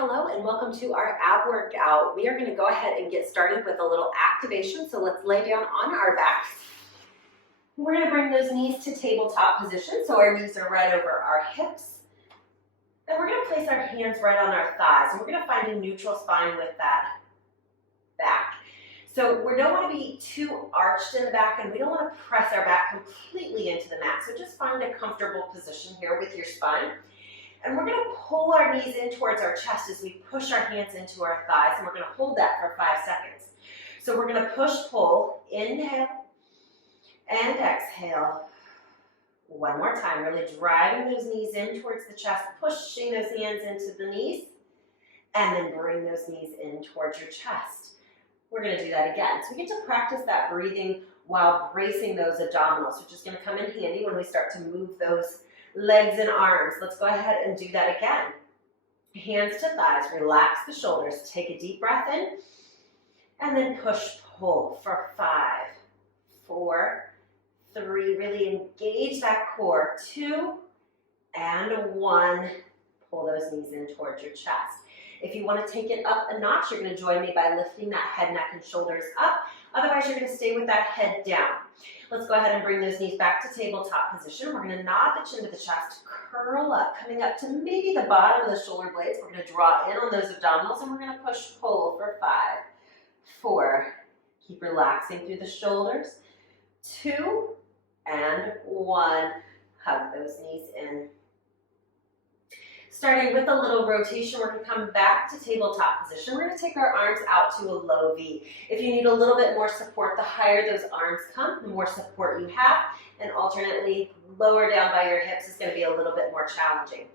Hello and welcome to our ab workout. We are going to go ahead and get started with a little activation. So let's lay down on our backs. We're going to bring those knees to tabletop position. So our knees are right over our hips. And we're going to place our hands right on our thighs. And we're going to find a neutral spine with that back. So we don't want to be too arched in the back, and we don't want to press our back completely into the mat. So just find a comfortable position here with your spine. And we're going to pull our knees in towards our chest as we push our hands into our thighs, and we're going to hold that for 5 seconds. So we're going to push, pull, inhale, and exhale. One more time, really driving those knees in towards the chest, pushing those hands into the knees, and then bring those knees in towards your chest. We're going to do that again. So we get to practice that breathing while bracing those abdominals, which is going to come in handy when we start to move those legs and arms. Let's go ahead and do that again. Hands to thighs, relax the shoulders, take a deep breath in, and then push, pull for 5, 4, 3, really engage that core, 2, and 1, pull those knees in towards your chest. If you want to take it up a notch, you're going to join me by lifting that head, neck, and shoulders up. Otherwise, you're going to stay with that head down. Let's go ahead and bring those knees back to tabletop position. We're going to nod the chin to the chest, curl up, coming up to maybe the bottom of the shoulder blades. We're going to draw in on those abdominals, and we're going to push, pull for 5, 4. Keep relaxing through the shoulders. 2, and 1. Hug those knees in. Starting with a little rotation, we're going to come back to tabletop position. We're going to take our arms out to a low V. If you need a little bit more support, the higher those arms come, the more support you have, and alternately lower down by your hips is going to be a little bit more challenging.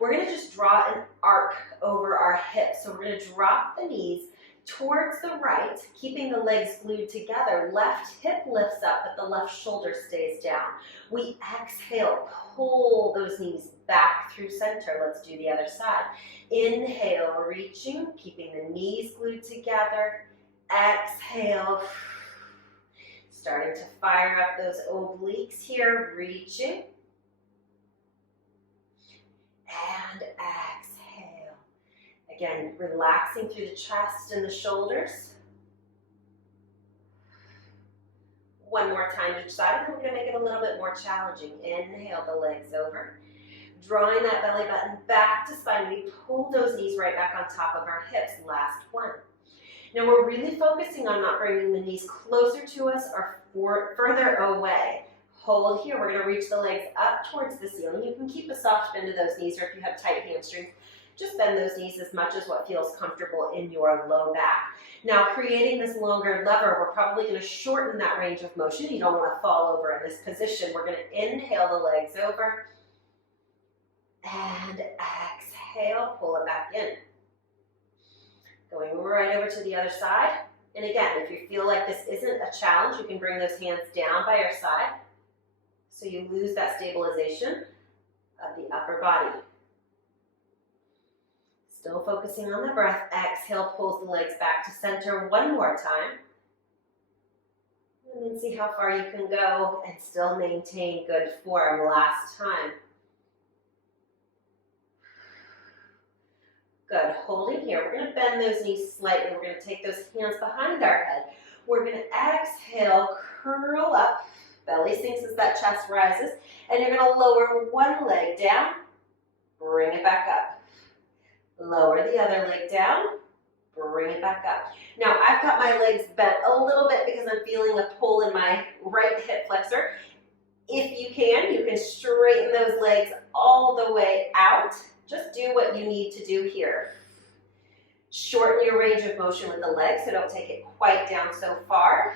We're going to just draw an arc over our hips. So we're going to drop the knees towards the right, keeping the legs glued together. Left hip lifts up, but the left shoulder stays down. We exhale, pull those knees back through center. Let's do the other side. Inhale, reaching, keeping the knees glued together. Exhale, starting to fire up those obliques here, reaching. And exhale. Again, relaxing through the chest and the shoulders. One more time each side, and we're going to make it a little bit more challenging. Inhale the legs over. Drawing that belly button back to spine. We pull those knees right back on top of our hips. Last one. Now we're really focusing on not bringing the knees closer to us or further away. Hold here. We're going to reach the legs up towards the ceiling. You can keep a soft bend to those knees, or if you have tight hamstrings, just bend those knees as much as what feels comfortable in your low back. Now, creating this longer lever, we're probably going to shorten that range of motion. You don't want to fall over in this position. We're going to inhale the legs over and exhale, pull it back in. Going right over to the other side. And again, if you feel like this isn't a challenge, you can bring those hands down by your side so you lose that stabilization of the upper body. Still focusing on the breath. Exhale, pulls the legs back to center one more time. And then see how far you can go and still maintain good form. Last time. Good. Holding here. We're going to bend those knees slightly. We're going to take those hands behind our head. We're going to exhale, curl up. Belly sinks as that chest rises. And you're going to lower one leg down. Bring it back up. Lower the other leg down, bring it back up. Now, I've got my legs bent a little bit because I'm feeling a pull in my right hip flexor. If you can straighten those legs all the way out. Just do what you need to do here. Shorten your range of motion with the legs, so don't take it quite down so far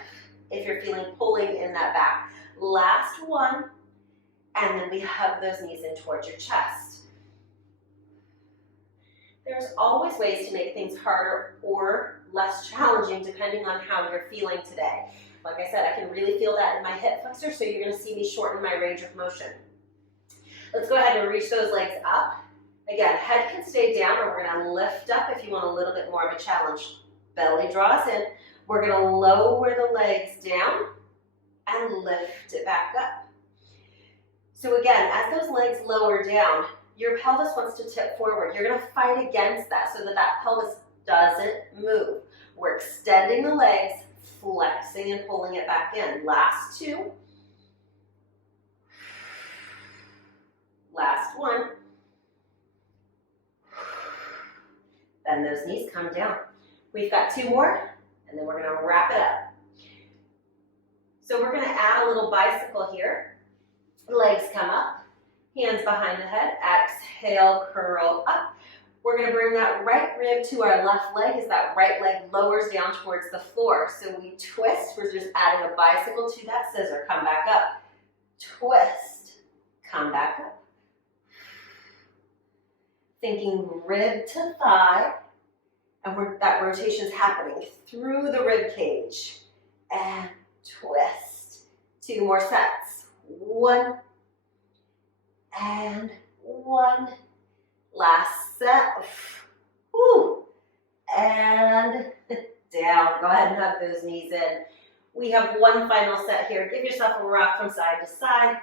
if you're feeling pulling in that back. Last one, and then we hug those knees in towards your chest. There's always ways to make things harder or less challenging depending on how you're feeling today. Like I said, I can really feel that in my hip flexor, so you're going to see me shorten my range of motion. Let's go ahead and reach those legs up. Again, head can stay down, or we're going to lift up if you want a little bit more of a challenge. Belly draws in. We're going to lower the legs down and lift it back up. So again, as those legs lower down, your pelvis wants to tip forward. You're gonna fight against that so that that pelvis doesn't move. We're extending the legs, flexing and pulling it back in. Last two. Last one. Bend those knees, come down. We've got two more, and then we're gonna wrap it up. So we're gonna add a little bicycle here. Legs come up, hands behind the head, exhale, curl up. We're gonna bring that right rib to our left leg as that right leg lowers down towards the floor. So we twist, we're just adding a bicycle to that scissor. Come back up, twist, come back up. Thinking rib to thigh, and that rotation is happening through the rib cage. And twist. Two more sets. One, and one. Last set. Woo. And down. Go ahead and hug those knees in. We have one final set here. Give yourself a rock from side to side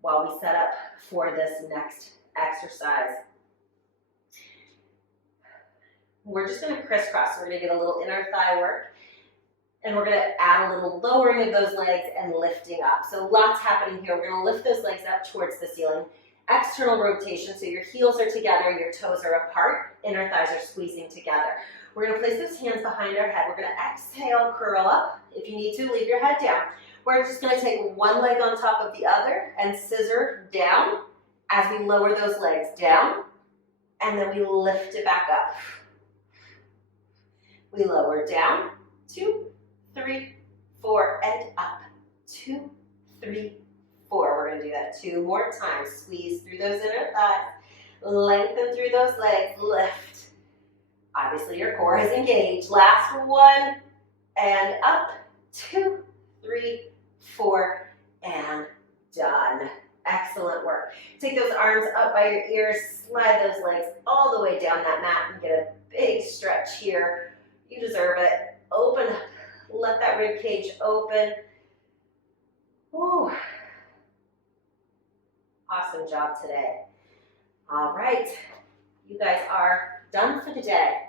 while we set up for this next exercise. We're just gonna crisscross. We're gonna get a little inner thigh work, and we're gonna add a little lowering of those legs and lifting up. So lots happening here. We're gonna lift those legs up towards the ceiling. External rotation, so your heels are together, your toes are apart, inner thighs are squeezing together. We're gonna place those hands behind our head. We're gonna exhale, curl up. If you need to, leave your head down. We're just gonna take one leg on top of the other and scissor down as we lower those legs down, and then we lift it back up. We lower down, 2, 3, 4, and up. 2, 3, 4. We're gonna do that 2 more times. Squeeze through those inner thighs, lengthen through those legs, lift. Obviously your core is engaged. Last one, and up, 2, 3, 4, and done. Excellent work. Take those arms up by your ears, slide those legs all the way down that mat and get a big stretch here. You deserve it. Open up. Let that rib cage open. Whew. Awesome job today. All right. You guys are done for the day.